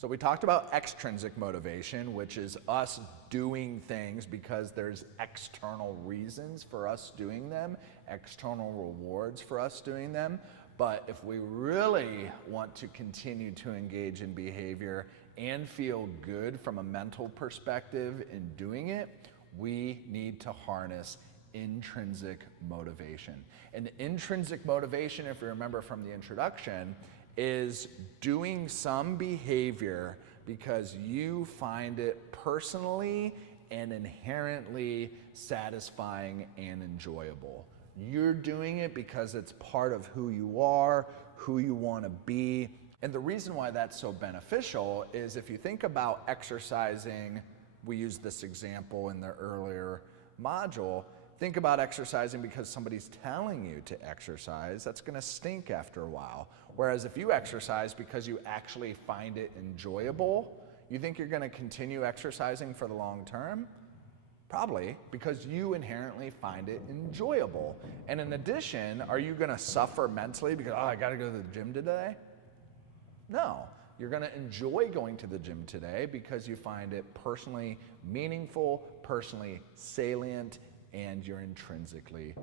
So we talked about extrinsic motivation, which is us doing things because there's external reasons for us doing them, external rewards for us doing them. But if we really want to continue to engage in behavior and feel good from a mental perspective in doing it, we need to harness intrinsic motivation. And intrinsic motivation, if you remember from the introduction, is doing some behavior because you find it personally and inherently satisfying and enjoyable. You're doing it because it's part of who you are, who you want to be. And the reason why that's so beneficial is if you think about exercising, we used this example in the earlier module, think about exercising because somebody's telling you to exercise, that's going to stink after a while. Whereas if you exercise because you actually find it enjoyable, you think you're going to continue exercising for the long term? Probably, because you inherently find it enjoyable. And in addition, are you going to suffer mentally because, oh, I got to go to the gym today? No. You're going to enjoy going to the gym today because you find it personally meaningful, personally salient, and you're intrinsically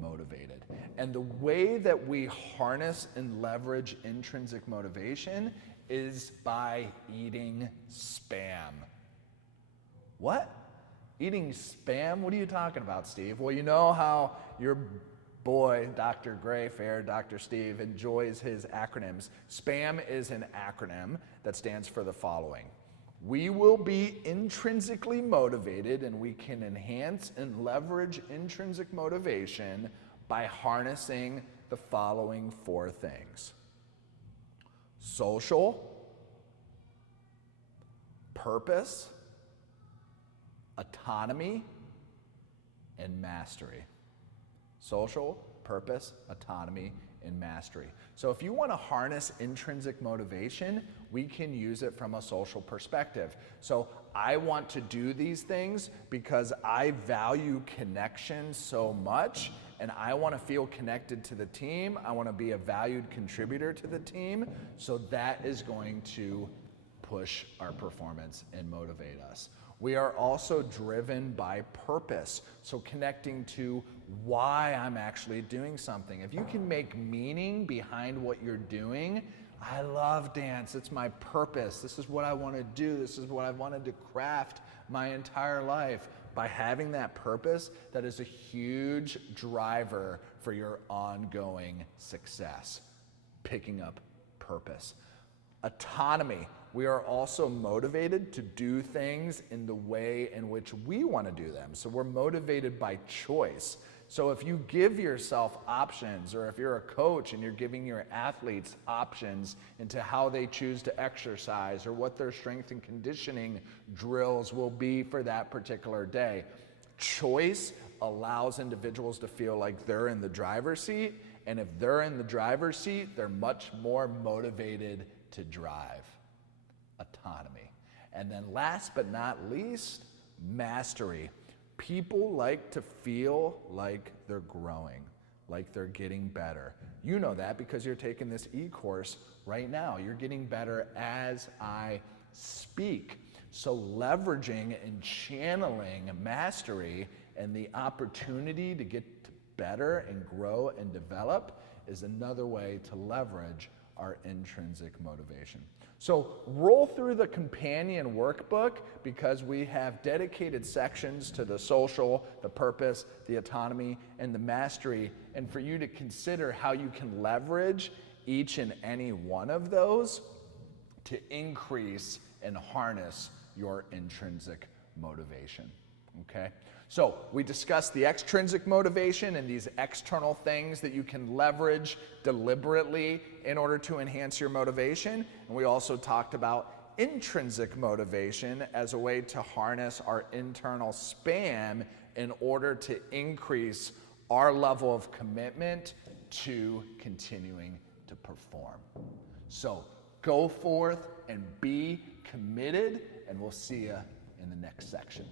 motivated. And the way that we harness and leverage intrinsic motivation is by eating Spam. What? Eating Spam? What are you talking about, Steve? Well, you know how your boy, Dr. Grayfair, Dr. Steve, enjoys his acronyms. Spam is an acronym that stands for the following. We will be intrinsically motivated, and we can enhance and leverage intrinsic motivation by harnessing the following 4 things: social, purpose, autonomy, and mastery. Social, purpose, autonomy, and mastery. So if you want to harness intrinsic motivation, we can use it from a social perspective. So I want to do these things because I value connection so much, and I want to feel connected to the team. I want to be a valued contributor to the team. So that is going to push our performance and motivate us. We are also driven by purpose, so connecting to why I'm actually doing something. If you can make meaning behind what you're doing, I love dance, it's my purpose, this is what I want to do, this is what I've wanted to craft my entire life. By having that purpose, that is a huge driver for your ongoing success, picking up purpose. Autonomy. We are also motivated to do things in the way in which we want to do them. So we're motivated by choice. So if you give yourself options, or if you're a coach and you're giving your athletes options into how they choose to exercise or what their strength and conditioning drills will be for that particular day, choice allows individuals to feel like they're in the driver's seat. And if they're in the driver's seat, they're much more motivated to drive. Autonomy. And then last but not least, mastery. People like to feel like they're growing, like they're getting better. You know that because you're taking this e-course right now. You're getting better as I speak. So leveraging and channeling mastery and the opportunity to get better and grow and develop is another way to leverage our intrinsic motivation. So roll through the Companion Workbook because we have dedicated sections to the social, the purpose, the autonomy, and the mastery, and for you to consider how you can leverage each and any one of those to increase and harness your intrinsic motivation. Okay? So we discussed the extrinsic motivation and these external things that you can leverage deliberately in order to enhance your motivation. And we also talked about intrinsic motivation as a way to harness our internal Spam in order to increase our level of commitment to continuing to perform. So go forth and be committed, and we'll see you in the next section.